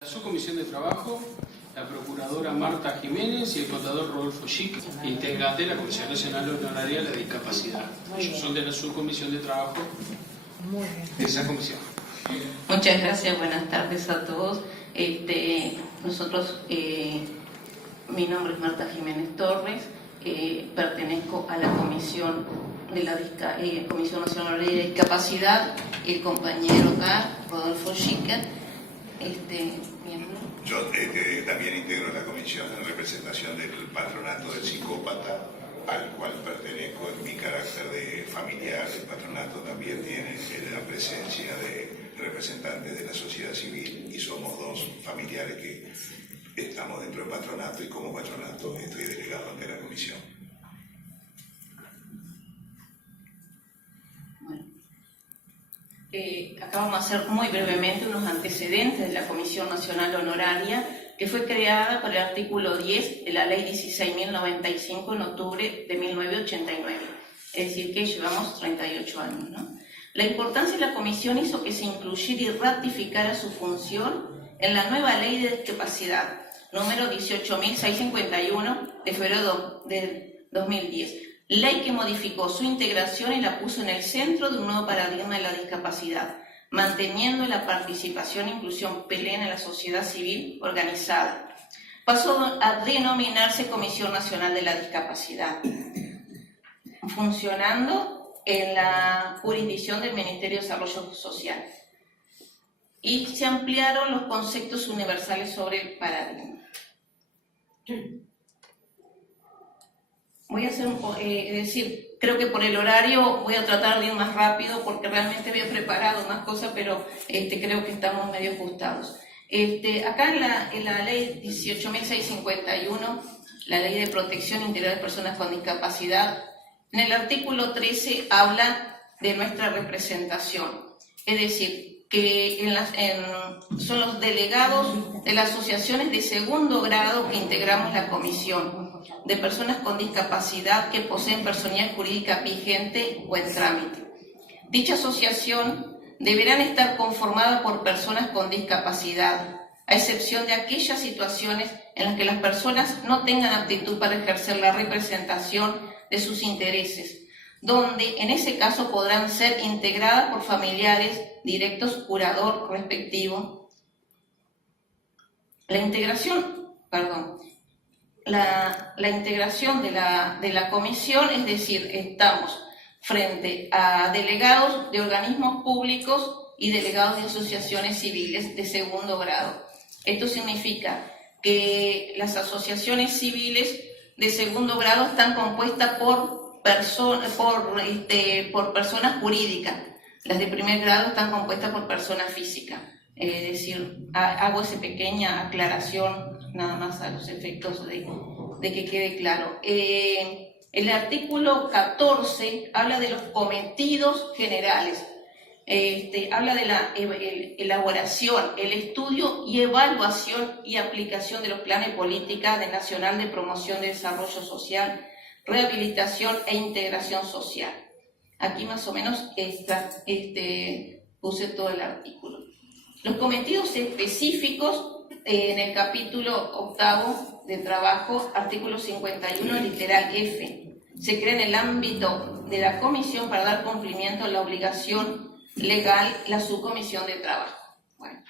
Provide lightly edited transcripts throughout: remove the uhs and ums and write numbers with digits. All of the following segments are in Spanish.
La subcomisión de trabajo, la procuradora Marta Jiménez y el contador Rodolfo Schick, integrantes de la Comisión Nacional Honoraria de la Discapacidad. Ellos son de la subcomisión de trabajo de esa comisión. Muchas gracias, buenas tardes a todos. Mi nombre es Marta Jiménez Torres, pertenezco a la Comisión de la Comisión Nacional Honoraria de Discapacidad, el compañero acá, Rodolfo Schick, miembro. Yo también integro la comisión en representación del patronato del psicópata, al cual pertenezco en mi carácter de familiar. El patronato también tiene la presencia de representantes de la sociedad civil y somos dos familiares que estamos dentro del patronato y como patronato estoy delegado ante la comisión. Acá vamos a hacer muy brevemente unos antecedentes de la Comisión Nacional Honoraria, que fue creada por el artículo 10 de la Ley 16.095 en octubre de 1989, es decir, que llevamos 38 años, ¿no? La importancia de la comisión hizo que se incluyera y ratificara su función en la nueva Ley de Discapacidad, número 18.651 de febrero de 2010. Ley que modificó su integración y la puso en el centro de un nuevo paradigma de la discapacidad, manteniendo la participación e inclusión plena en la sociedad civil organizada. Pasó a denominarse Comisión Nacional de la Discapacidad, funcionando en la jurisdicción del Ministerio de Desarrollo Social. Y se ampliaron los conceptos universales sobre el paradigma. Voy a hacer creo que por el horario voy a tratar de ir más rápido porque realmente había preparado más cosas, pero creo que estamos medio ajustados. Acá en la ley 18.651, la ley de protección integral de personas con discapacidad, en el artículo 13 habla de nuestra representación, es decir, que son los delegados de las asociaciones de segundo grado que integramos la comisión, de personas con discapacidad que poseen personalidad jurídica vigente o en trámite. Dicha asociación deberán estar conformada por personas con discapacidad, a excepción de aquellas situaciones en las que las personas no tengan aptitud para ejercer la representación de sus intereses, donde en ese caso podrán ser integradas por familiares directos, curador respectivo. La integración de la comisión, es decir, estamos frente a delegados de organismos públicos y delegados de asociaciones civiles de segundo grado. Esto significa que las asociaciones civiles de segundo grado están compuestas por personas jurídicas. Las de primer grado están compuestas por personas físicas. Es decir, hago esa pequeña aclaración nada más a los efectos de que quede claro. El artículo 14 habla de los cometidos generales. Habla de la elaboración, el estudio y evaluación y aplicación de los planes de política nacional de promoción de desarrollo social, rehabilitación e integración social. Aquí más o menos puse todo el artículo. Los cometidos específicos en el capítulo 8 de trabajo, artículo 51, literal F. Se crea en el ámbito de la comisión para dar cumplimiento a la obligación legal la subcomisión de trabajo. Bueno.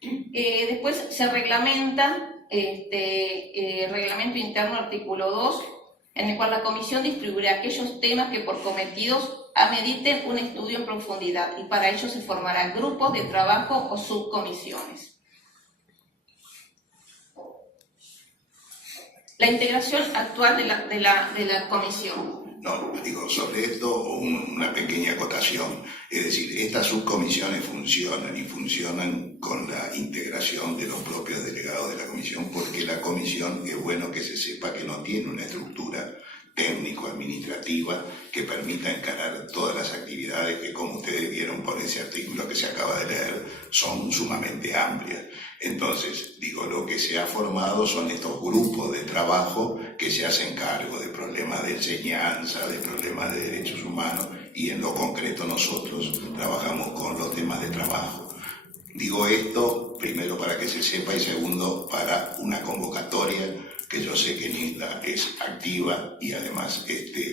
Después se reglamenta reglamento interno, artículo 2, en el cual la comisión distribuirá aquellos temas que por cometidos ameriten un estudio en profundidad y para ello se formarán grupos de trabajo o subcomisiones. La integración actual de la comisión. No, digo, sobre esto una pequeña acotación. Es decir, estas subcomisiones funcionan con la integración de los propios delegados de la comisión, porque la comisión, es bueno que se sepa que no tiene una estructura técnico-administrativa que permita encarar todas las actividades que, como ustedes vieron por ese artículo que se acaba de leer, son sumamente amplias. Entonces, digo, lo que se ha formado son estos grupos de trabajo que se hacen cargo de problemas de enseñanza, de problemas de derechos humanos, y en lo concreto nosotros trabajamos con los temas de trabajo. Digo esto primero para que se sepa y segundo para una convocatoria que yo sé que Nilda es activa y además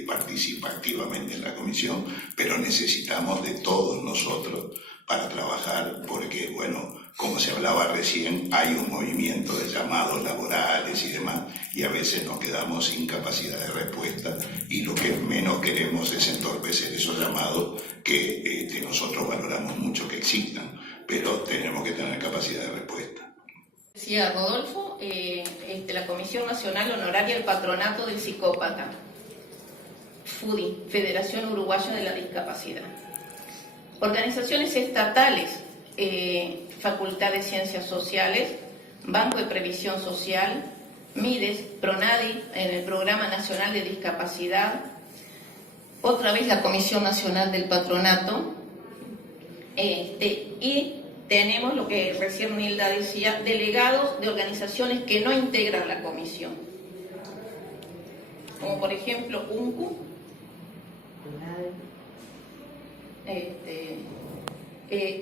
participa activamente en la comisión, pero necesitamos de todos nosotros para trabajar porque, bueno, como se hablaba recién, hay un movimiento de llamados laborales y demás, y a veces nos quedamos sin capacidad de respuesta y lo que menos queremos es entorpecer esos llamados que nosotros valoramos mucho que existan, pero tenemos que tener capacidad de respuesta. Decía Rodolfo, la Comisión Nacional Honoraria del Patronato del Psicópata, FUDI, Federación Uruguaya de la Discapacidad. Organizaciones estatales, Facultad de Ciencias Sociales, Banco de Previsión Social, MIDES, PRONADI, en el Programa Nacional de Discapacidad, otra vez la Comisión Nacional del Patronato, y tenemos lo que recién Nilda decía, delegados de organizaciones que no integran la comisión, como por ejemplo UNCU,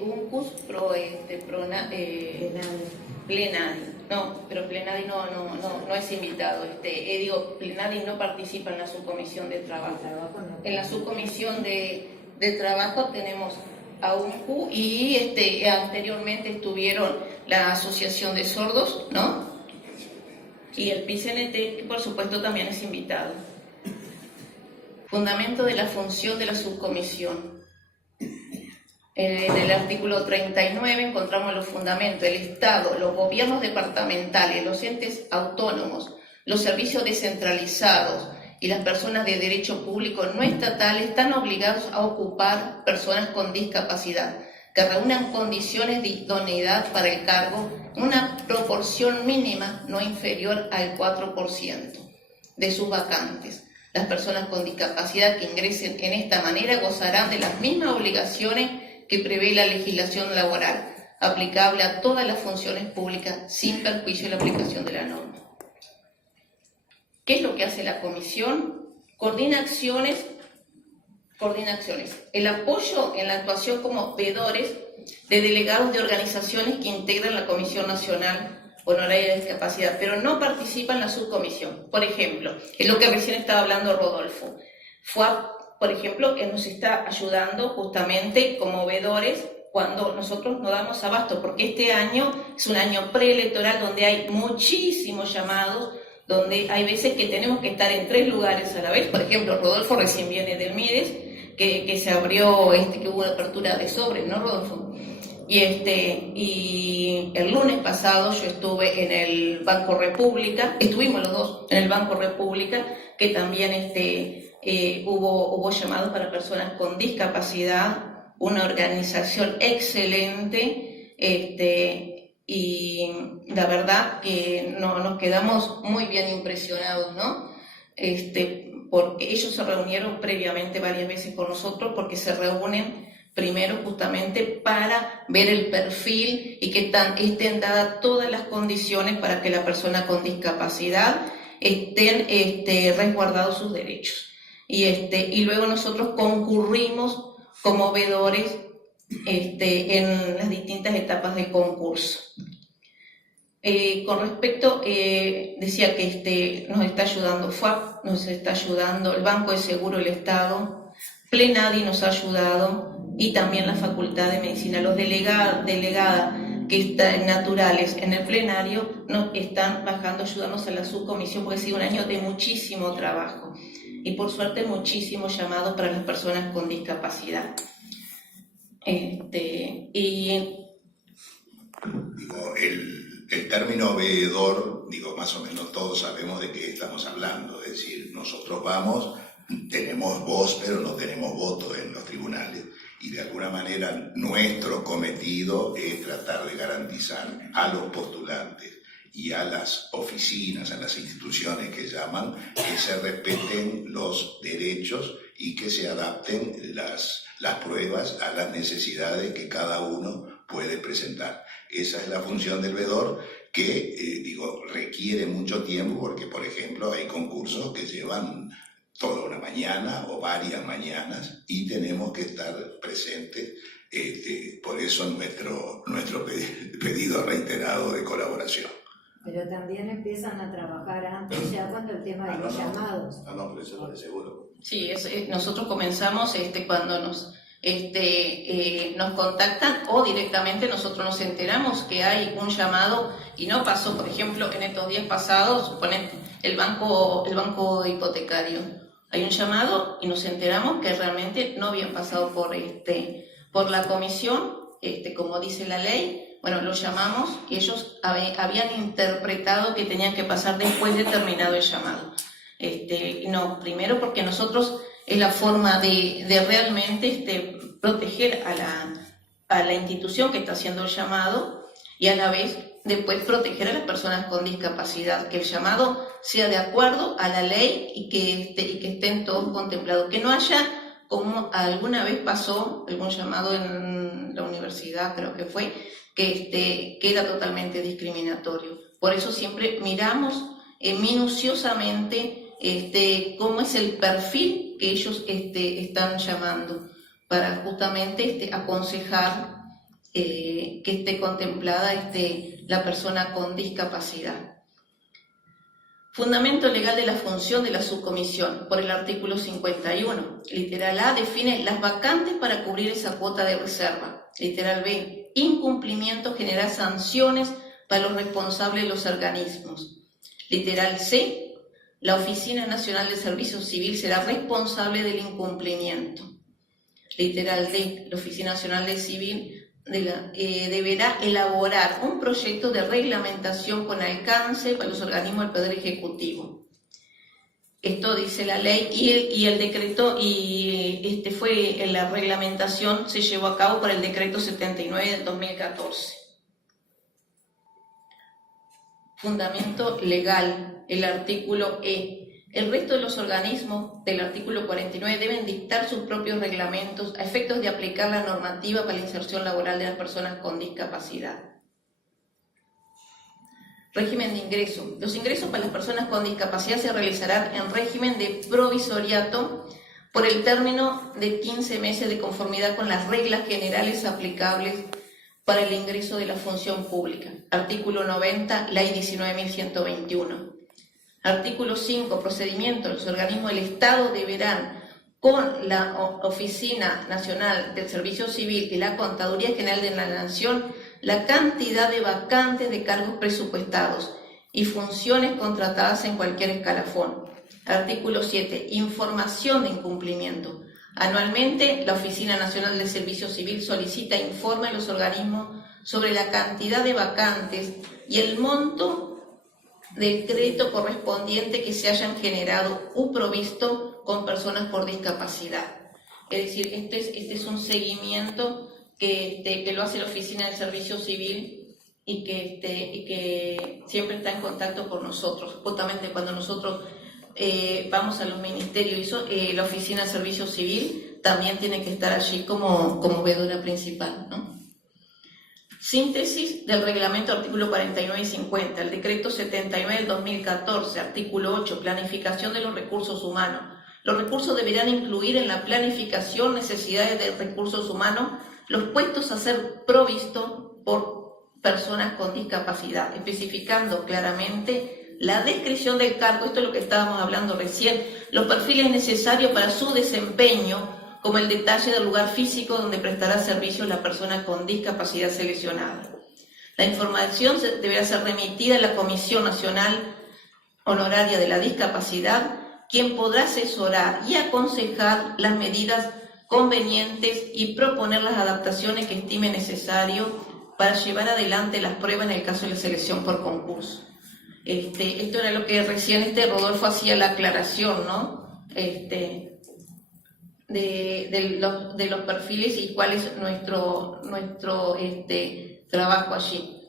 UNCUS, Plenadi, no, pero Plenadi no es invitado, Plenadi no participa en la subcomisión de trabajo. En la subcomisión de trabajo tenemos a UNCU y anteriormente estuvieron la Asociación de Sordos, ¿no? Y el PICNT, que por supuesto también es invitado. Fundamento de la función de la subcomisión. En el artículo 39 encontramos los fundamentos. El Estado, los gobiernos departamentales, los entes autónomos, los servicios descentralizados y las personas de derecho público no estatal están obligados a ocupar personas con discapacidad que reúnan condiciones de idoneidad para el cargo, una proporción mínima no inferior al 4% de sus vacantes. Las personas con discapacidad que ingresen en esta manera gozarán de las mismas obligaciones que prevé la legislación laboral, aplicable a todas las funciones públicas sin perjuicio de la aplicación de la norma. ¿Qué es lo que hace la comisión? Coordina acciones. El apoyo en la actuación como veedores de delegados de organizaciones que integran la Comisión Nacional Honoraria de Discapacidad, pero no participa en la subcomisión. Por ejemplo, es lo que recién estaba hablando Rodolfo. Por ejemplo, que nos está ayudando justamente como veedores cuando nosotros no damos abasto, porque este año es un año preelectoral donde hay muchísimos llamados, donde hay veces que tenemos que estar en 3 lugares a la vez. Por ejemplo, Rodolfo recién viene del MIDES, que se abrió, que hubo apertura de sobres, ¿no, Rodolfo? Y el lunes pasado yo estuve en el Banco República, estuvimos los dos en el Banco República, que también hubo llamados para personas con discapacidad, una organización excelente, y la verdad que nos quedamos muy bien impresionados, ¿no? Porque ellos se reunieron previamente varias veces con nosotros, porque se reúnen primero justamente para ver el perfil y que estén dadas todas las condiciones para que la persona con discapacidad estén resguardados sus derechos. Y luego nosotros concurrimos como veedores en las distintas etapas del concurso. Con respecto, decía que nos está ayudando FAP, nos está ayudando el Banco de Seguro del Estado, Plenadi nos ha ayudado y también la Facultad de Medicina. Los delegadas que están naturales en el plenario nos están bajando, ayudándonos a la subcomisión, porque ha sido un año de muchísimo trabajo y por suerte muchísimos llamados para las personas con discapacidad. El término veedor, más o menos todos sabemos de qué estamos hablando, es decir, nosotros tenemos voz, pero no tenemos voto en los tribunales, y de alguna manera nuestro cometido es tratar de garantizar a los postulantes y a las oficinas, a las instituciones que llaman, que se respeten los derechos y que se adapten las pruebas a las necesidades que cada uno puede presentar. Esa es la función del veedor, que requiere mucho tiempo, porque por ejemplo hay concursos que llevan toda una mañana o varias mañanas y tenemos que estar presentes Por eso nuestro pedido reiterado de colaboración. Pero también empiezan a trabajar antes, ya cuando el tema de los llamados. No, pero eso lo seguro. Sí, nosotros comenzamos cuando nos contactan o directamente nosotros nos enteramos que hay un llamado y no pasó, por ejemplo, en estos días pasados, suponen el banco hipotecario. Hay un llamado y nos enteramos que realmente no habían pasado por la comisión, como dice la ley. Bueno, los llamamos y ellos habían interpretado que tenían que pasar después de terminado el llamado. No, primero porque nosotros es la forma de realmente proteger a la institución que está haciendo el llamado y a la vez después proteger a las personas con discapacidad, que el llamado sea de acuerdo a la ley y que estén todos contemplados, que no haya, como alguna vez pasó, algún llamado en la universidad, creo que fue, que era totalmente discriminatorio. Por eso siempre miramos minuciosamente cómo es el perfil que ellos están llamando, para justamente aconsejar que esté contemplada la persona con discapacidad. Fundamento legal de la función de la subcomisión, por el artículo 51. Literal A define las vacantes para cubrir esa cuota de reserva. Literal B, incumplimiento genera sanciones para los responsables de los organismos. Literal C, la Oficina Nacional de Servicio Civil será responsable del incumplimiento. Literal D, la Oficina Nacional de Civil deberá elaborar un proyecto de reglamentación con alcance para los organismos del Poder Ejecutivo. Esto dice la ley y el decreto, y la reglamentación se llevó a cabo por el decreto 79 del 2014. Fundamento legal, el artículo E. El resto de los organismos del artículo 49 deben dictar sus propios reglamentos a efectos de aplicar la normativa para la inserción laboral de las personas con discapacidad. Régimen de ingreso. Los ingresos para las personas con discapacidad se realizarán en régimen de provisoriato por el término de 15 meses de conformidad con las reglas generales aplicables para el ingreso de la función pública. Artículo 90, Ley 19.121. Artículo 5. Procedimiento. Los organismos del Estado deberán, con la Oficina Nacional del Servicio Civil y la Contaduría General de la Nación, la cantidad de vacantes de cargos presupuestados y funciones contratadas en cualquier escalafón. Artículo 7. Información de incumplimiento. Anualmente, la Oficina Nacional del Servicio Civil solicita informe a los organismos sobre la cantidad de vacantes y el monto decreto correspondiente que se hayan generado u provisto con personas por discapacidad. Es decir, este es un seguimiento que lo hace la Oficina del Servicio Civil y que siempre está en contacto con nosotros. Justamente cuando nosotros vamos a los ministerios, la Oficina del Servicio Civil también tiene que estar allí como veedora principal, ¿no? Síntesis del reglamento artículo 49 y 50, el decreto 79 del 2014, artículo 8, planificación de los recursos humanos. Los recursos deberán incluir en la planificación necesidades de recursos humanos, los puestos a ser provistos por personas con discapacidad, especificando claramente la descripción del cargo, esto es lo que estábamos hablando recién, los perfiles necesarios para su desempeño, como el detalle del lugar físico donde prestará servicio la persona con discapacidad seleccionada. La información deberá ser remitida a la Comisión Nacional Honoraria de la Discapacidad, quien podrá asesorar y aconsejar las medidas convenientes y proponer las adaptaciones que estime necesario para llevar adelante las pruebas en el caso de la selección por concurso. Esto era lo que recién Rodolfo hacía la aclaración, ¿no? De los perfiles y cuál es nuestro trabajo allí.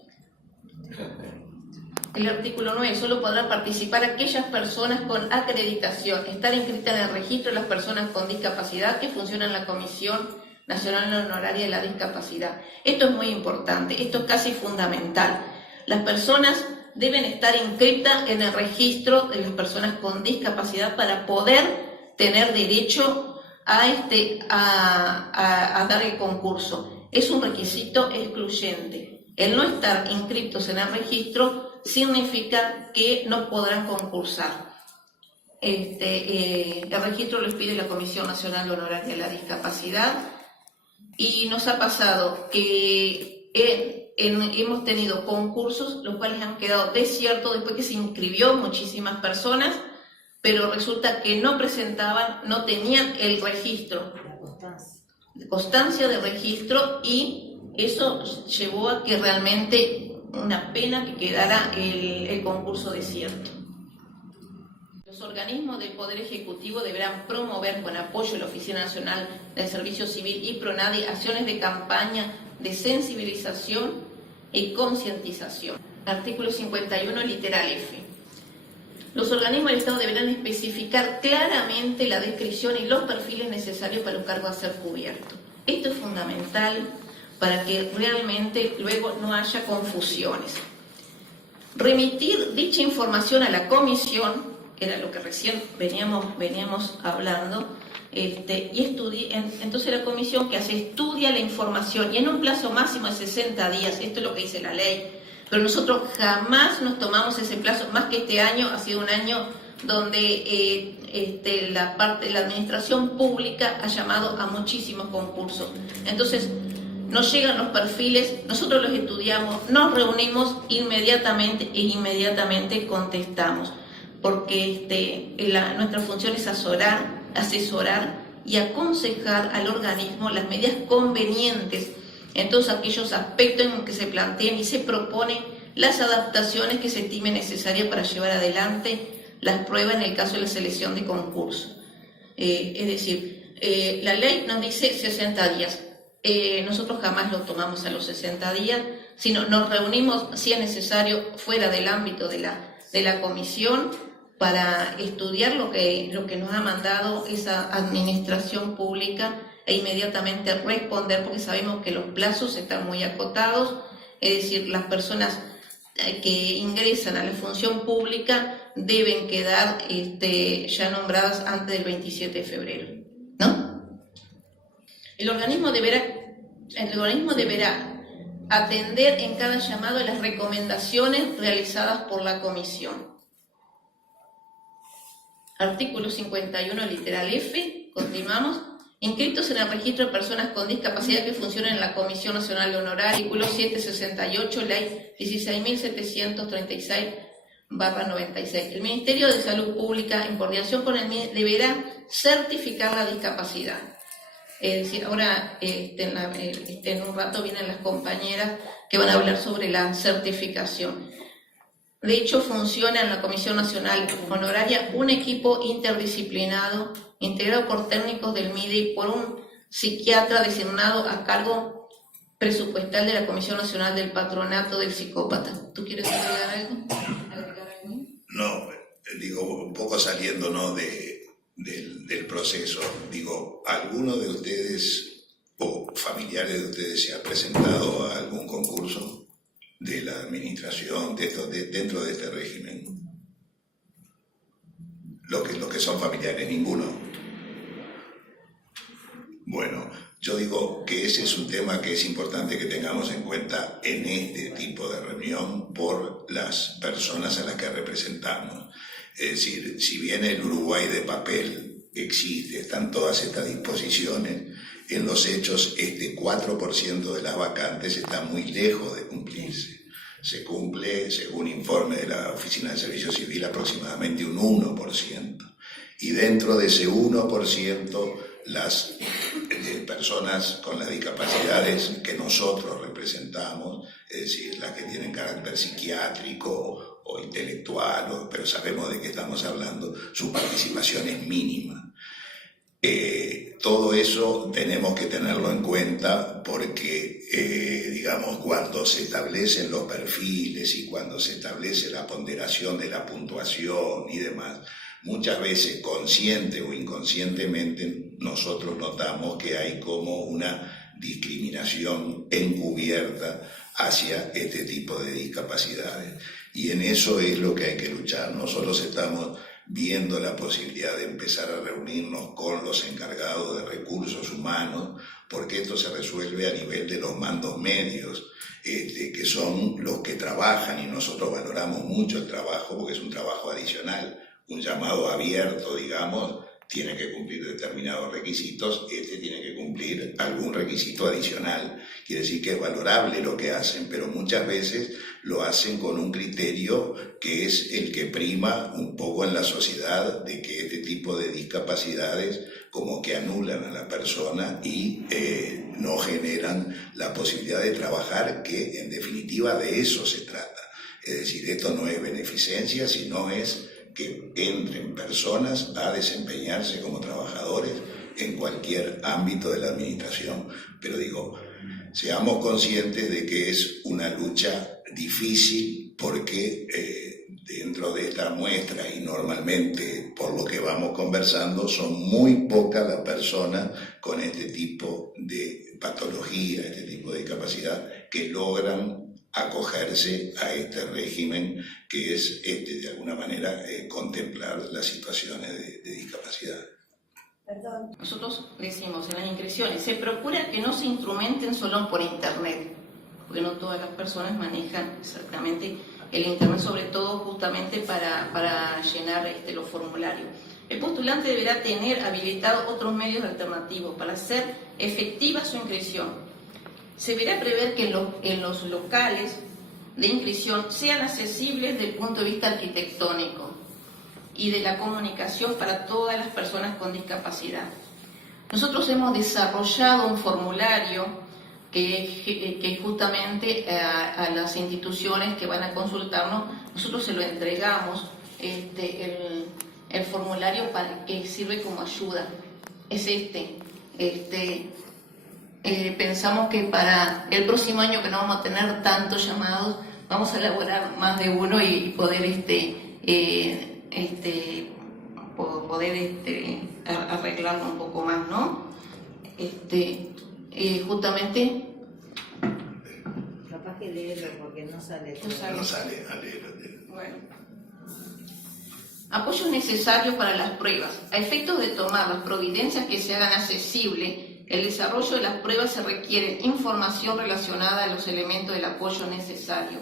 El artículo 9, solo podrán participar aquellas personas con acreditación, estar inscritas en el registro de las personas con discapacidad que funcionan en la Comisión Nacional Honoraria de la Discapacidad. Esto es muy importante, esto es casi fundamental. Las personas deben estar inscritas en el registro de las personas con discapacidad para poder tener derecho a dar el concurso. Es un requisito excluyente. El no estar inscritos en el registro significa que no podrán concursar. El registro lo pide la Comisión Nacional Honoraria de la Discapacidad y nos ha pasado que hemos tenido concursos los cuales han quedado desiertos después que se inscribió muchísimas personas, pero resulta que no presentaban, no tenían el registro, constancia de registro, y eso llevó a que realmente una pena que quedara el concurso desierto. Los organismos del Poder Ejecutivo deberán promover con apoyo de la Oficina Nacional del Servicio Civil y PRONADI acciones de campaña de sensibilización y concientización. Artículo 51, literal F. Los organismos del Estado deberán especificar claramente la descripción y los perfiles necesarios para los cargos a ser cubiertos. Esto es fundamental para que realmente luego no haya confusiones. Remitir dicha información a la comisión, era lo que recién veníamos hablando, entonces la comisión que hace estudia la información y en un plazo máximo de 60 días, esto es lo que dice la ley, pero nosotros jamás nos tomamos ese plazo, más que este año, ha sido un año donde la administración pública ha llamado a muchísimos concursos. Entonces, nos llegan los perfiles, nosotros los estudiamos, nos reunimos inmediatamente e inmediatamente contestamos, porque nuestra función es asesorar y aconsejar al organismo las medidas convenientes en todos aquellos aspectos en que se planteen y se proponen las adaptaciones que se estimen necesarias para llevar adelante las pruebas en el caso de la selección de concurso. Es decir, la ley nos dice 60 días. Nosotros jamás lo tomamos a los 60 días, sino nos reunimos, si es necesario, fuera del ámbito de la comisión para estudiar lo que nos ha mandado esa administración pública e inmediatamente responder, porque sabemos que los plazos están muy acotados, es decir, las personas que ingresan a la función pública deben quedar ya nombradas antes del 27 de febrero, ¿no? El organismo deberá atender en cada llamado las recomendaciones realizadas por la comisión. Artículo 51, literal F, continuamos. Inscritos en el registro de personas con discapacidad que funcionan en la Comisión Nacional de Honoraria, artículo 768, ley 16.736/96. El Ministerio de Salud Pública, en coordinación con el MIDE, deberá certificar la discapacidad. Es decir, ahora en un rato vienen las compañeras que van a hablar sobre la certificación. De hecho, funciona en la Comisión Nacional Honoraria un equipo interdisciplinado integrado por técnicos del MIDE y por un psiquiatra designado a cargo presupuestal de la Comisión Nacional del Patronato del Psicópata. ¿Tú quieres agregar algo? No, digo, un poco saliendo, ¿no?, del proceso. Digo, ¿alguno de ustedes o familiares de ustedes se ha presentado a algún concurso de la administración dentro de este régimen? Los que son familiares, ninguno. Bueno, yo digo que ese es un tema que es importante que tengamos en cuenta en este tipo de reunión por las personas a las que representamos. Es decir, si bien el Uruguay de papel existe, están todas estas disposiciones, en los hechos este 4% de las vacantes está muy lejos de cumplirse. Se cumple, según informe de la Oficina de Servicio Civil, aproximadamente un 1%. Y dentro de ese 1%, las personas con las discapacidades que nosotros representamos, es decir, las que tienen carácter psiquiátrico o intelectual, pero sabemos de qué estamos hablando, su participación es mínima. Todo eso tenemos que tenerlo en cuenta porque, digamos, cuando se establecen los perfiles y cuando se establece la ponderación de la puntuación y demás, muchas veces, consciente o inconscientemente, nosotros notamos que hay como una discriminación encubierta hacia este tipo de discapacidades. Y en eso es lo que hay que luchar. Nosotros estamos viendo la posibilidad de empezar a reunirnos con los encargados de recursos humanos, porque esto se resuelve a nivel de los mandos medios, que son los que trabajan, y nosotros valoramos mucho el trabajo porque es un trabajo adicional, un llamado abierto, digamos, tiene que cumplir determinados requisitos, tiene que cumplir algún requisito adicional. Quiere decir que es valorable lo que hacen, pero muchas veces lo hacen con un criterio que es el que prima un poco en la sociedad, de que este tipo de discapacidades como que anulan a la persona y no generan la posibilidad de trabajar, que en definitiva de eso se trata. Es decir, esto no es beneficencia, sino es que entren personas a desempeñarse como trabajadores en cualquier ámbito de la administración. Pero digo, seamos conscientes de que es una lucha difícil, porque dentro de esta muestra, y normalmente por lo que vamos conversando, son muy pocas las personas con este tipo de patología, este tipo de discapacidad, que logran acogerse a este régimen que es de alguna manera contemplar las situaciones de discapacidad. Perdón. Nosotros decimos en las inscripciones, se procura que no se instrumenten solo por internet, porque no todas las personas manejan exactamente el internet, sobre todo justamente para llenar los formularios. El postulante deberá tener habilitados otros medios alternativos para hacer efectiva su inscripción. Se deberá prever que en los locales de inscripción sean accesibles desde el punto de vista arquitectónico y de la comunicación para todas las personas con discapacidad. Nosotros hemos desarrollado un formulario que justamente a las instituciones que van a consultarnos, nosotros se lo entregamos, el formulario para que sirve como ayuda. Es pensamos que para el próximo año, que no vamos a tener tantos llamados, vamos a elaborar más de uno y poder arreglarlo un poco más, ¿no? Justamente. Capaz que leerlo porque no sale. No sale a leerlo. Bueno. Apoyo necesario para las pruebas. A efectos de tomar las providencias que se hagan accesibles el desarrollo de las pruebas, se requiere información relacionada a los elementos del apoyo necesario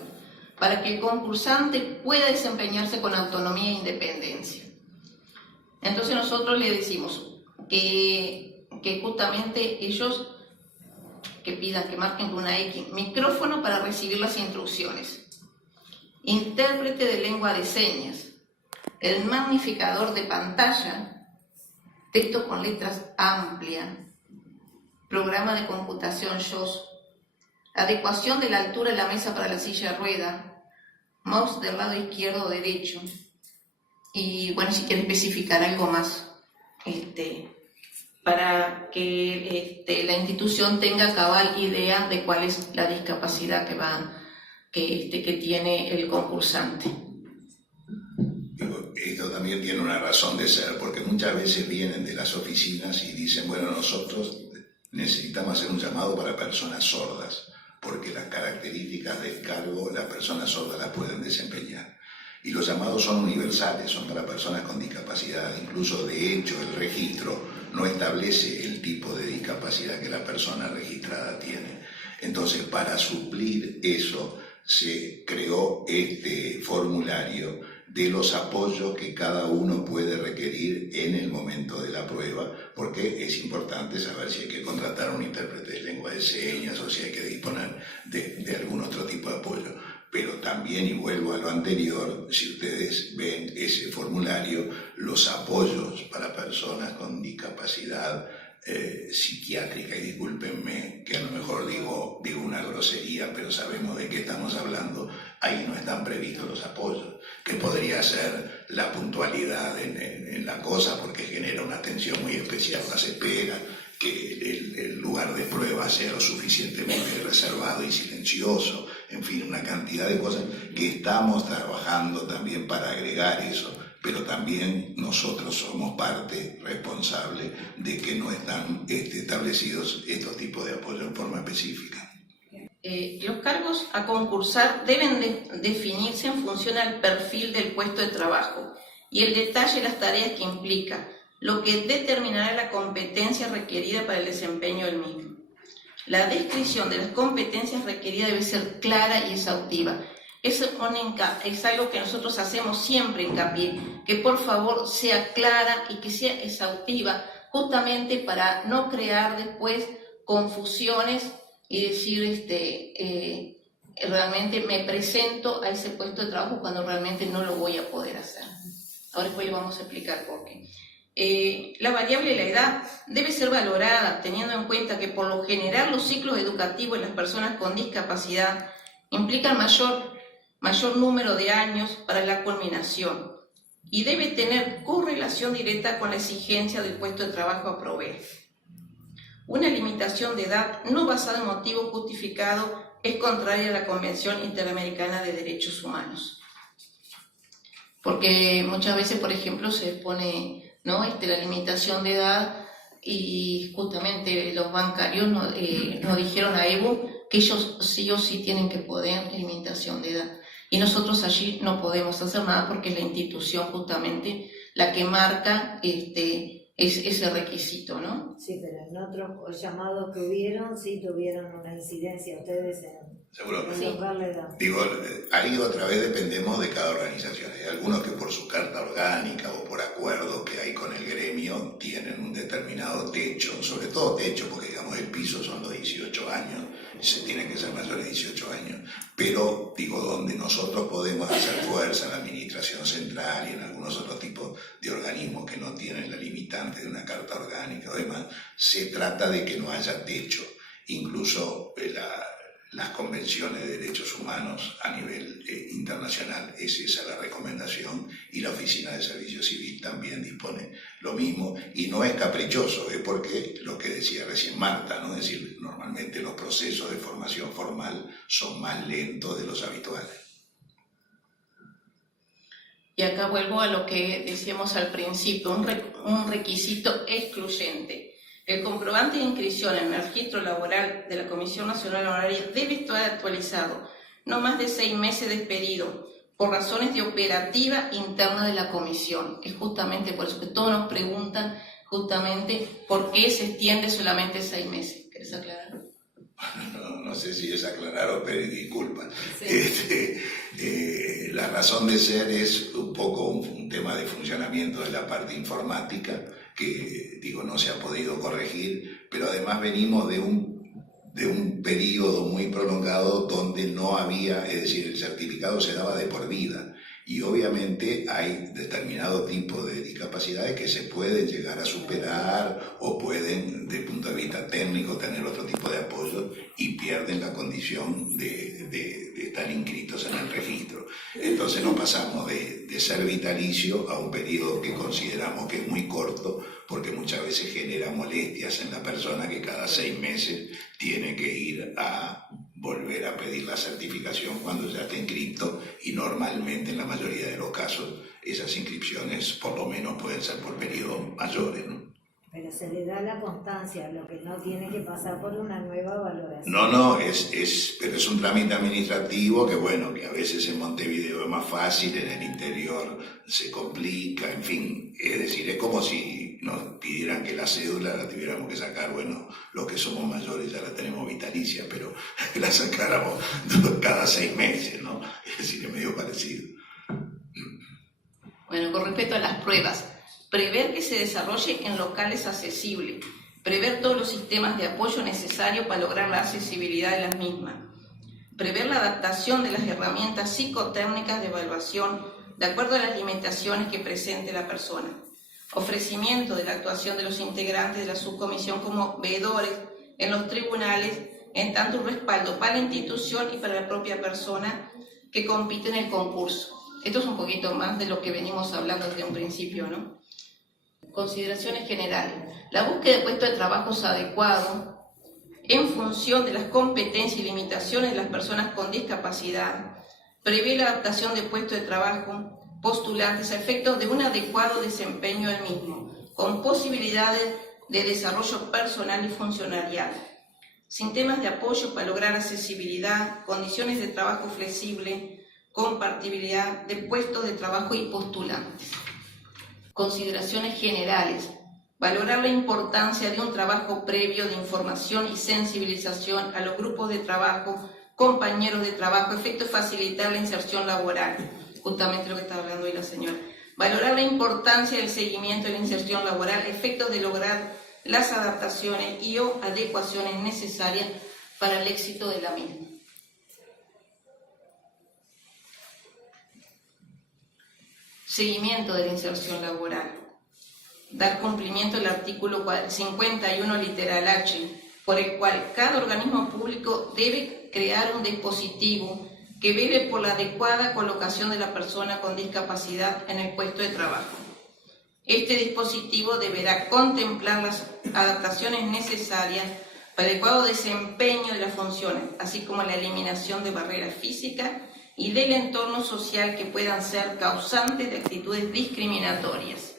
para que el concursante pueda desempeñarse con autonomía e independencia. Entonces nosotros le decimos que justamente ellos que pidan, que marquen con una X, micrófono para recibir las instrucciones, intérprete de lengua de señas, el magnificador de pantalla, texto con letras amplias, programa de computación JOS, adecuación de la altura de la mesa para la silla de rueda, mouse del lado izquierdo o derecho, y bueno, si quiere especificar algo más, para que la institución tenga cabal idea de cuál es la discapacidad que tiene el concursante. Esto también tiene una razón de ser, porque muchas veces vienen de las oficinas y dicen, bueno, nosotros necesitamos hacer un llamado para personas sordas, porque las características del cargo las personas sordas las pueden desempeñar. Y los llamados son universales, son para personas con discapacidad. Incluso, de hecho, el registro no establece el tipo de discapacidad que la persona registrada tiene. Entonces, para suplir eso, se creó este formulario de los apoyos que cada uno puede requerir en el momento de la prueba, porque es importante saber si hay que contratar a un intérprete de lengua de señas o si hay que disponer de algún otro tipo de apoyo. Pero también, y vuelvo a lo anterior, si ustedes ven ese formulario, los apoyos para personas con discapacidad psiquiátrica, y discúlpenme que a lo mejor digo una grosería, pero sabemos de qué estamos hablando, ahí no están previstos los apoyos, que podría ser la puntualidad en la cosa, porque genera una atención muy especial, las espera, que el lugar de prueba sea lo suficientemente reservado y silencioso, en fin, una cantidad de cosas que estamos trabajando también para agregar eso, pero también nosotros somos parte responsable de que no están establecidos estos tipos de apoyo en forma específica. Los cargos a concursar deben definirse en función al perfil del puesto de trabajo y el detalle de las tareas que implica, lo que determinará la competencia requerida para el desempeño del mismo. La descripción de las competencias requeridas debe ser clara y exhaustiva. Es algo que nosotros hacemos siempre hincapié, que por favor sea clara y que sea exhaustiva, justamente para no crear después confusiones y decir realmente me presento a ese puesto de trabajo cuando realmente no lo voy a poder hacer. Ahora después le vamos a explicar por qué. La variable de la edad debe ser valorada teniendo en cuenta que por lo general los ciclos educativos en las personas con discapacidad implican mayor número de años para la culminación y debe tener correlación directa con la exigencia del puesto de trabajo a proveer. Una limitación de edad no basada en motivo justificado es contraria a la Convención Interamericana de Derechos Humanos. Porque muchas veces, por ejemplo, se pone la limitación de edad y justamente los bancarios nos dijeron a Evo que ellos sí o sí tienen que poder limitación de edad. Y nosotros allí no podemos hacer nada porque es la institución justamente la que marca ese requisito, ¿no? Sí, pero en otros llamados que hubieron, sí tuvieron una incidencia ustedes Seguro que en sí. lograr la edad. Digo, ahí otra vez dependemos de cada organización. Hay algunos que por su carta orgánica o por acuerdo que hay con el gremio tienen un determinado techo, sobre todo techo, porque digamos el piso son los 18 años, se tienen que ser mayores de 18 años. Pero digo, donde nosotros podemos hacer fuerza en la administración central y en algunos otros tipos de organismos que no tienen la limitante de una carta orgánica o demás, se trata de que no haya techo. Incluso las convenciones de derechos humanos a nivel internacional, es esa la recomendación, y la Oficina de Servicio Civil también dispone lo mismo, y no es caprichoso, es porque lo que decía recién Marta, ¿no? Es decir, normalmente los procesos de formación formal son más lentos de los habituales. Y acá vuelvo a lo que decíamos al principio, un requisito excluyente. El comprobante de inscripción en el registro laboral de la Comisión Nacional Honoraria debe estar actualizado no más de 6 meses de expedido por razones de operativa interna de la comisión. Es justamente por eso que todos nos preguntan justamente por qué se extiende solamente 6 meses. ¿Querés aclarar? No sé si es aclarar o pedir disculpas. Sí. La razón de ser es un poco un tema de funcionamiento de la parte informática que, digo, no se ha podido corregir, pero además venimos de un periodo muy prolongado donde no había, es decir, el certificado se daba de por vida. Y obviamente hay determinado tipo de discapacidades que se pueden llegar a superar o pueden, desde el punto de vista técnico, tener otro tipo de apoyo y pierden la condición de estar inscritos en el registro. Entonces nos pasamos de ser vitalicio a un periodo que consideramos que es muy corto, porque muchas veces genera molestias en la persona que cada 6 meses tiene que ir a volver a pedir la certificación cuando ya está inscrito, y normalmente en la mayoría de los casos esas inscripciones por lo menos pueden ser por periodos mayores, ¿no? Pero se le da la constancia, lo que no tiene que pasar por una nueva valoración. No, pero es un trámite administrativo que, bueno, que a veces en Montevideo es más fácil, en el interior se complica, en fin. Es decir, es como si nos pidieran que la cédula la tuviéramos que sacar, bueno, los que somos mayores ya la tenemos vitalicia, pero la sacáramos cada 6 meses, ¿no? Es decir, es medio parecido. Bueno, con respecto a las pruebas, prever que se desarrolle en locales accesibles, prever todos los sistemas de apoyo necesarios para lograr la accesibilidad de las mismas, prever la adaptación de las herramientas psicotécnicas de evaluación de acuerdo a las limitaciones que presente la persona, ofrecimiento de la actuación de los integrantes de la subcomisión como veedores en los tribunales, en tanto un respaldo para la institución y para la propia persona que compite en el concurso. Esto es un poquito más de lo que venimos hablando desde un principio, ¿no? Consideraciones generales. La búsqueda de puestos de trabajo adecuados en función de las competencias y limitaciones de las personas con discapacidad, prevé la adaptación de puestos de trabajo postulantes a efectos de un adecuado desempeño del mismo, con posibilidades de desarrollo personal y funcionarial, sistemas de apoyo para lograr accesibilidad, condiciones de trabajo flexible, compartibilidad de puestos de trabajo y postulantes. Consideraciones generales. Valorar la importancia de un trabajo previo de información y sensibilización a los grupos de trabajo, compañeros de trabajo, efecto de facilitar la inserción laboral, justamente lo que estaba hablando hoy la señora. Valorar la importancia del seguimiento de la inserción laboral, efectos de lograr las adaptaciones y o adecuaciones necesarias para el éxito de la misma. Seguimiento de la inserción laboral. Dar cumplimiento al artículo 51 literal H, por el cual cada organismo público debe crear un dispositivo que vele por la adecuada colocación de la persona con discapacidad en el puesto de trabajo. Este dispositivo deberá contemplar las adaptaciones necesarias para el adecuado desempeño de las funciones, así como la eliminación de barreras físicas y del entorno social que puedan ser causantes de actitudes discriminatorias.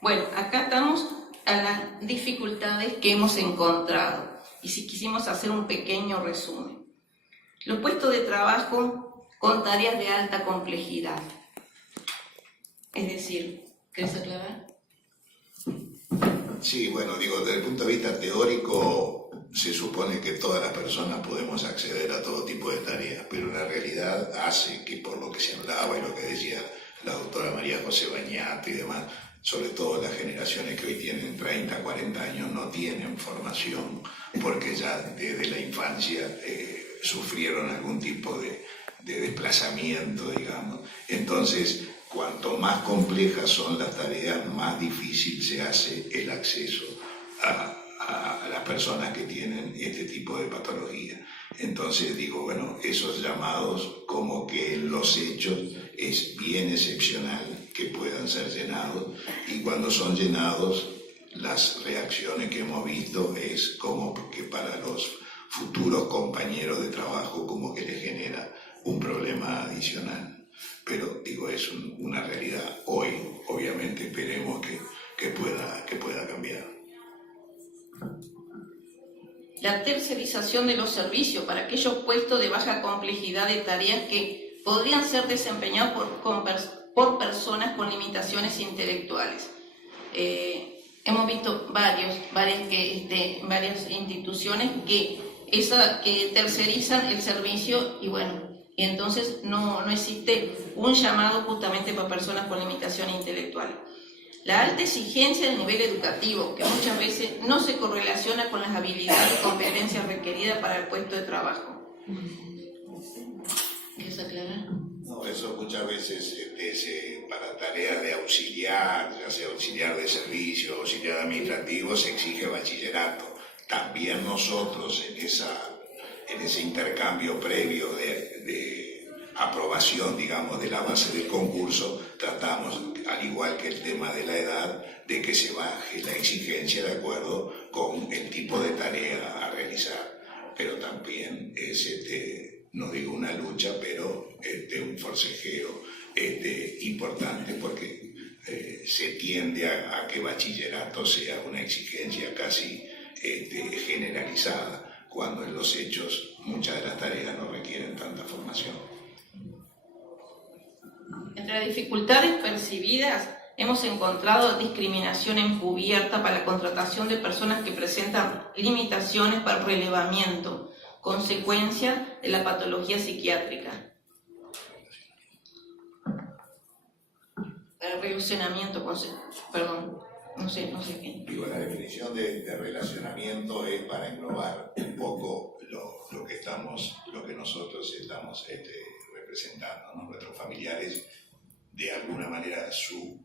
Bueno, acá estamos a las dificultades que hemos encontrado y si quisimos hacer un pequeño resumen. Los puestos de trabajo con tareas de alta complejidad. Es decir, ¿querés aclarar? Sí, bueno, digo, desde el punto de vista teórico se supone que todas las personas podemos acceder a todo tipo de tareas, pero la realidad hace que por lo que se hablaba y lo que decía la doctora María José Bañate y demás, sobre todo las generaciones que hoy tienen 30, 40 años no tienen formación porque ya desde la infancia sufrieron algún tipo de desplazamiento, digamos. Entonces, cuanto más complejas son las tareas, más difícil se hace el acceso a las personas que tienen este tipo de patología. Entonces digo, bueno, esos llamados como que en los hechos es bien excepcional que puedan ser llenados y cuando son llenados las reacciones que hemos visto es como que para los futuros compañeros de trabajo como que les genera un problema adicional. Pero digo, es una realidad hoy, obviamente esperemos que pueda cambiar. La tercerización de los servicios para aquellos puestos de baja complejidad de tareas que podrían ser desempeñados por personas con limitaciones intelectuales. Hemos visto varias instituciones que tercerizan el servicio y bueno, y entonces no existe un llamado justamente para personas con limitaciones intelectuales. La alta exigencia del nivel educativo, que muchas veces no se correlaciona con las habilidades y competencias requeridas para el puesto de trabajo. ¿Quieres aclarar? No, eso muchas veces para tareas de auxiliar, ya sea auxiliar de servicio, auxiliar administrativo, se exige bachillerato. También nosotros en ese intercambio previo de aprobación, digamos, de la base del concurso, tratamos, al igual que el tema de la edad, de que se baje la exigencia de acuerdo con el tipo de tarea a realizar. Pero también es, no digo una lucha, pero un forcejeo importante porque se tiende a que bachillerato sea una exigencia casi generalizada, cuando en los hechos muchas de las tareas no requieren tanta formación. Entre las dificultades percibidas hemos encontrado discriminación encubierta para la contratación de personas que presentan limitaciones para el relevamiento, consecuencia de la patología psiquiátrica. El relacionamiento, no sé qué. Digo, la definición de relacionamiento es para englobar un poco lo que nosotros estamos representando, ¿no? Nuestros familiares, de alguna manera, su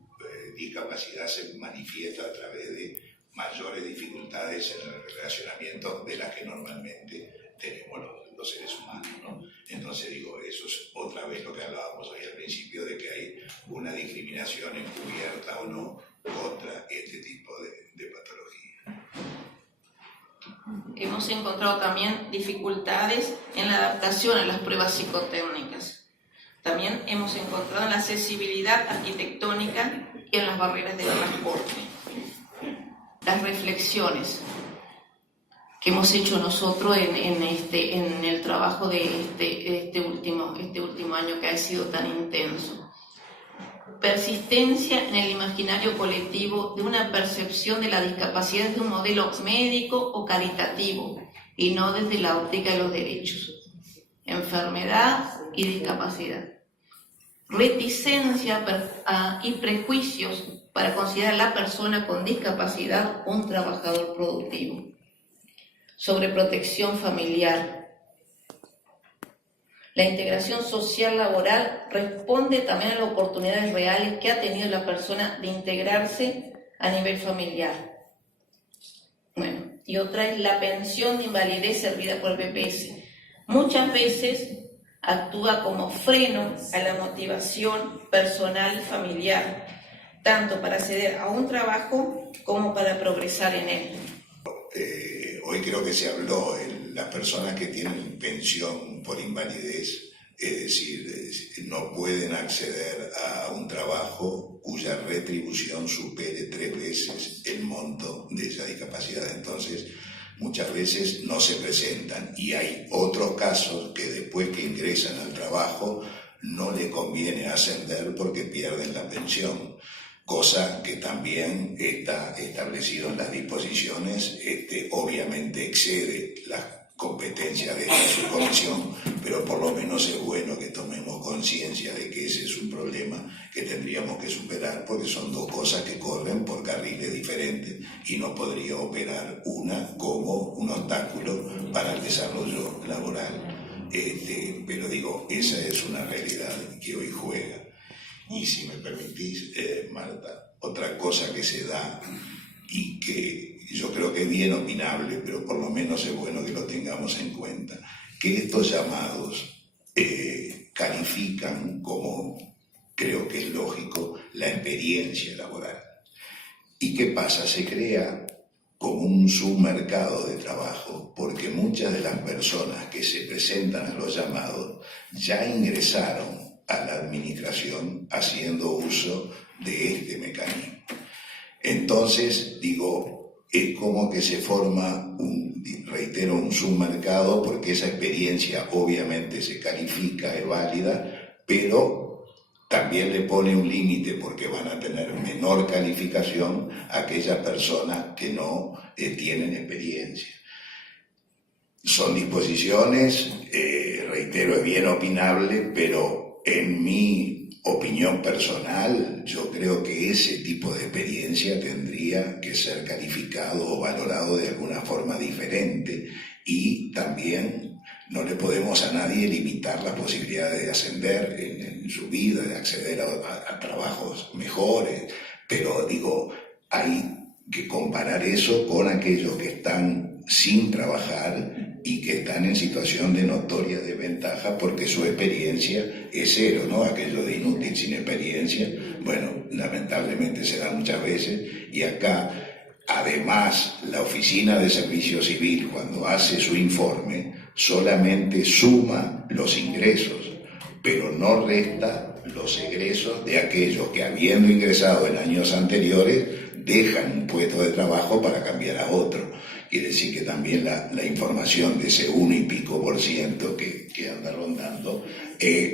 discapacidad se manifiesta a través de mayores dificultades en el relacionamiento de las que normalmente tenemos los seres humanos, ¿no? Entonces digo, eso es otra vez lo que hablábamos hoy al principio, de que hay una discriminación encubierta o no contra este tipo de patología. Hemos encontrado también dificultades en la adaptación a las pruebas psicotécnicas. También hemos encontrado en la accesibilidad arquitectónica y en las barreras de transporte. Las reflexiones. hemos hecho nosotros en el trabajo de este último año que ha sido tan intenso. Persistencia en el imaginario colectivo de una percepción de la discapacidad desde un modelo médico o caritativo y no desde la óptica de los derechos. Enfermedad y discapacidad. Reticencia y prejuicios para considerar a la persona con discapacidad un trabajador productivo. Sobreprotección familiar. La integración social laboral responde también a las oportunidades reales que ha tenido la persona de integrarse a nivel familiar. Bueno, y otra es la pensión de invalidez servida por el BPS. Muchas veces actúa como freno a la motivación personal y familiar, tanto para acceder a un trabajo como para progresar en él. Hoy creo que se habló en las personas que tienen pensión por invalidez, es decir, no pueden acceder a un trabajo cuya retribución supere 3 veces el monto de esa discapacidad. Entonces, muchas veces no se presentan y hay otros casos que después que ingresan al trabajo no le conviene ascender porque pierden la pensión. Cosa que también está establecido en las disposiciones, obviamente excede las competencias de la subcomisión, pero por lo menos es bueno que tomemos conciencia de que ese es un problema que tendríamos que superar, porque son 2 cosas que corren por carriles diferentes y no podría operar una como un obstáculo para el desarrollo laboral. Pero digo, esa es una realidad que hoy juega. Y si me permitís, Marta, otra cosa que se da y que yo creo que es bien opinable, pero por lo menos es bueno que lo tengamos en cuenta, que estos llamados califican como, creo que es lógico, la experiencia laboral. ¿Y qué pasa? Se crea como un submercado de trabajo, porque muchas de las personas que se presentan a los llamados ya ingresaron a la administración haciendo uso de este mecanismo. Entonces, digo, es como que se forma un submercado, porque esa experiencia obviamente se califica, es válida, pero también le pone un límite porque van a tener menor calificación a aquellas personas que no tienen experiencia. Son disposiciones, reitero, es bien opinable, pero en mi opinión personal, yo creo que ese tipo de experiencia tendría que ser calificado o valorado de alguna forma diferente, y también no le podemos a nadie limitar las posibilidades de ascender en su vida, de acceder a trabajos mejores, pero digo, hay que comparar eso con aquellos que están sin trabajar y que están en situación de notoria desventaja porque su experiencia es 0, ¿no? Aquello de inútil sin experiencia, bueno, lamentablemente se da muchas veces, y acá, además, la Oficina de Servicio Civil, cuando hace su informe, solamente suma los ingresos, pero no resta los egresos de aquellos que, habiendo ingresado en años anteriores, dejan un puesto de trabajo para cambiar a otro. Quiere decir que también la información de ese 1 y pico % que anda rondando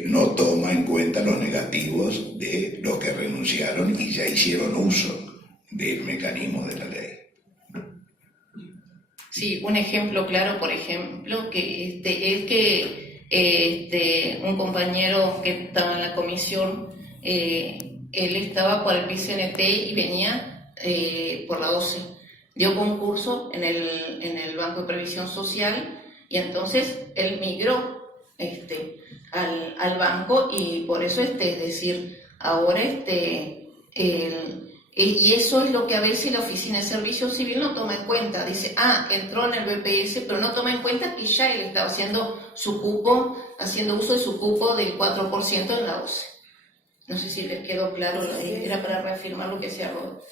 no toma en cuenta los negativos de los que renunciaron y ya hicieron uso del mecanismo de la ley. Sí, un ejemplo claro, por ejemplo, que es que un compañero que estaba en la comisión, él estaba por el PCNT y venía por la OCE. Dio concurso en el Banco de Previsión Social y entonces él migró al banco, y por eso es decir, ahora y eso es lo que a veces la Oficina de Servicio Civil no toma en cuenta. Dice, entró en el BPS, pero no toma en cuenta que ya él estaba haciendo uso de su cupo del 4% en la OCE. No sé si les quedó claro, era para reafirmar lo que decía Rodolfo.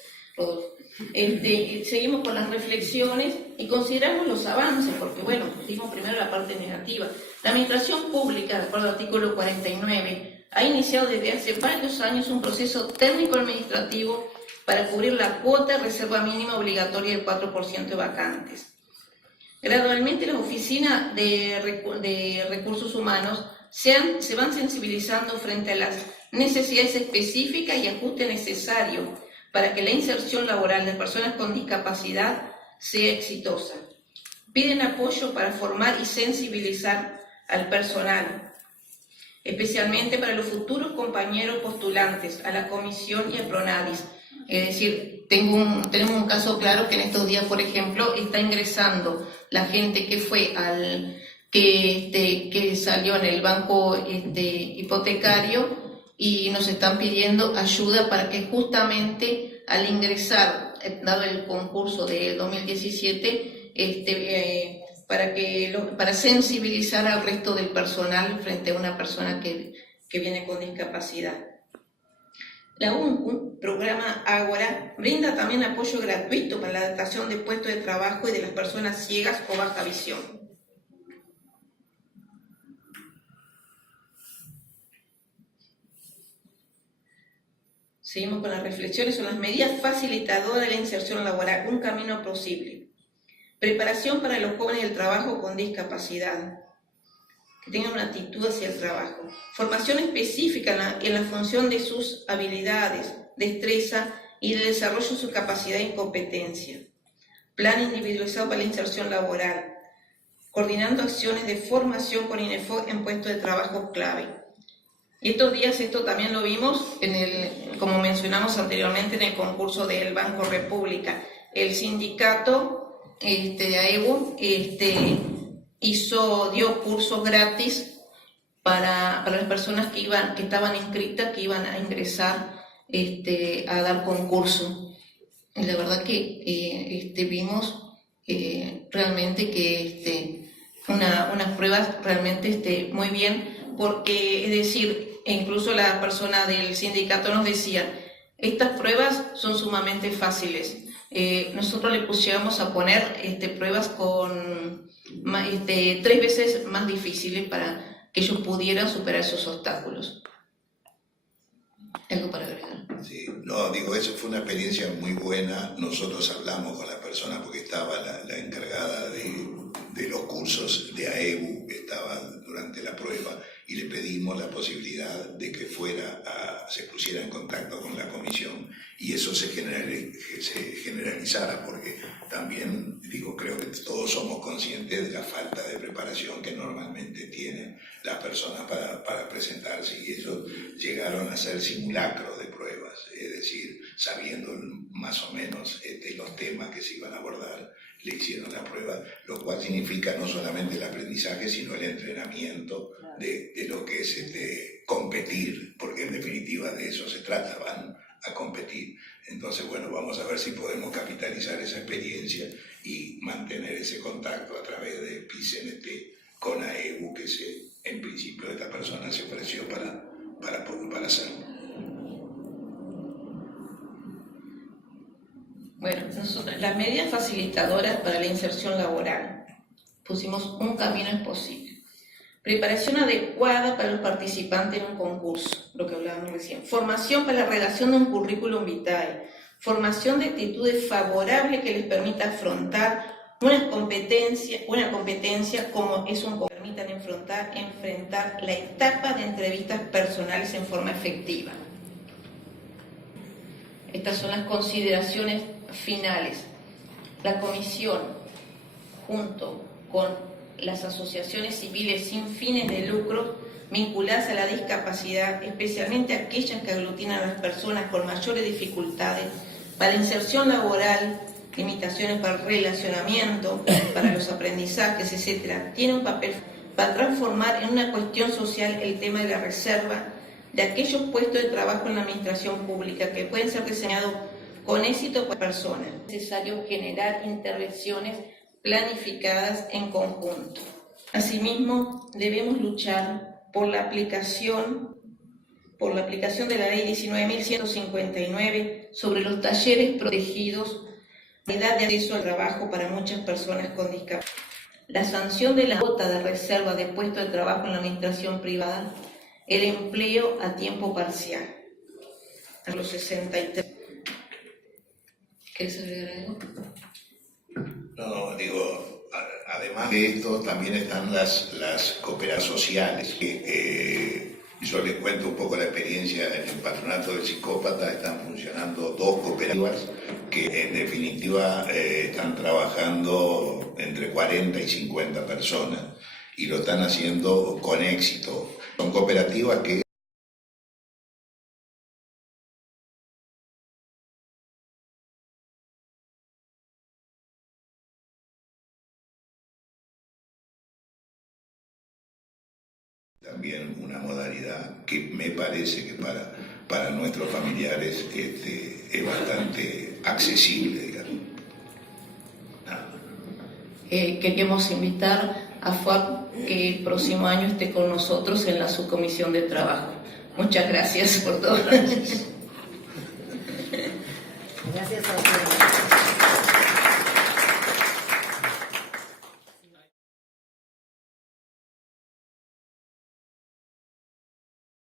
Seguimos con las reflexiones y consideramos los avances, porque bueno, dimos primero la parte negativa. La administración pública, de acuerdo al artículo 49, ha iniciado desde hace varios años un proceso técnico-administrativo para cubrir la cuota de reserva mínima obligatoria del 4% de vacantes. Gradualmente las oficinas de recursos humanos se van sensibilizando frente a las necesidades específicas y ajustes necesarios para que la inserción laboral de personas con discapacidad sea exitosa. Piden apoyo para formar y sensibilizar al personal, especialmente para los futuros compañeros postulantes a la comisión y a Pronadis. Es decir, tenemos un caso claro que en estos días, por ejemplo, está ingresando la gente que fue que salió en el banco hipotecario, y nos están pidiendo ayuda para que justamente al ingresar, dado el concurso de 2017, para sensibilizar al resto del personal frente a una persona que viene con discapacidad. La UNCU, programa Ágora, brinda también apoyo gratuito para la adaptación de puestos de trabajo y de las personas ciegas o baja visión. Seguimos con las reflexiones sobre las medidas facilitadoras de la inserción laboral, un camino posible. Preparación para los jóvenes del trabajo con discapacidad, que tengan una actitud hacia el trabajo. Formación específica en la función de sus habilidades, destreza y el desarrollo de su capacidad y competencia. Plan individualizado para la inserción laboral, coordinando acciones de formación con INEFOC en puestos de trabajo clave. Y estos días esto también lo vimos, como mencionamos anteriormente, en el concurso del Banco República. El sindicato de AEBU dio cursos gratis para las personas que estaban inscritas, que iban a ingresar a dar concurso. Y la verdad que vimos realmente que unas pruebas realmente muy bien, porque es decir, incluso la persona del sindicato nos decía, estas pruebas son sumamente fáciles. Nosotros le pusiéramos a poner pruebas con 3 veces más difíciles para que ellos pudieran superar esos obstáculos. ¿Algo para agregar? Sí, no, digo, eso fue una experiencia muy buena. Nosotros hablamos con la persona porque estaba la encargada de los cursos de AEBU, estaba durante la prueba, y le pedimos la posibilidad de que se pusiera en contacto con la comisión y eso se generalizara, porque también, digo, creo que todos somos conscientes de la falta de preparación que normalmente tienen las personas para presentarse, y ellos llegaron a hacer simulacros de pruebas, es decir, sabiendo más o menos los temas que se iban a abordar, le hicieron la prueba, lo cual significa no solamente el aprendizaje, sino el entrenamiento de lo que es competir, porque en definitiva de eso se trata, van a competir. Entonces, bueno, vamos a ver si podemos capitalizar esa experiencia y mantener ese contacto a través de PICNT con AEBU, que en principio esta persona se ofreció para hacerlo. Bueno, nosotros, las medidas facilitadoras para la inserción laboral, pusimos un camino es posible. Preparación adecuada para los participantes en un concurso, lo que hablábamos recién. Formación para la redacción de un currículum vitae. Formación de actitudes favorables que les permita afrontar una competencia como es que permitan enfrentar la etapa de entrevistas personales en forma efectiva. Estas son las consideraciones finales. La comisión, junto con las asociaciones civiles sin fines de lucro vinculadas a la discapacidad, especialmente aquellas que aglutinan a las personas con mayores dificultades para la inserción laboral, limitaciones para el relacionamiento, para los aprendizajes, etc., tiene un papel para transformar en una cuestión social el tema de la reserva de aquellos puestos de trabajo en la administración pública que pueden ser diseñados con éxito por personas. Es necesario generar intervenciones planificadas en conjunto. Asimismo, debemos luchar por la aplicación de la Ley 19.159 sobre los talleres protegidos, la edad de acceso al trabajo para muchas personas con discapacidad, la sanción de la cuota de reserva de puestos de trabajo en la administración privada, el empleo a tiempo parcial. A los 63. ¿Quieres agregar algo? No, digo, además de esto también están las cooperativas sociales. Yo les cuento un poco la experiencia en el patronato del psicópata. Están funcionando 2 cooperativas que en definitiva están trabajando entre 40 y 50 personas y lo están haciendo con éxito. Son cooperativas que también una modalidad que me parece que para nuestros familiares es bastante accesible, digamos. Queremos invitar a FUAP que el próximo año esté con nosotros en la subcomisión de trabajo. Muchas gracias por todo. Gracias a ustedes.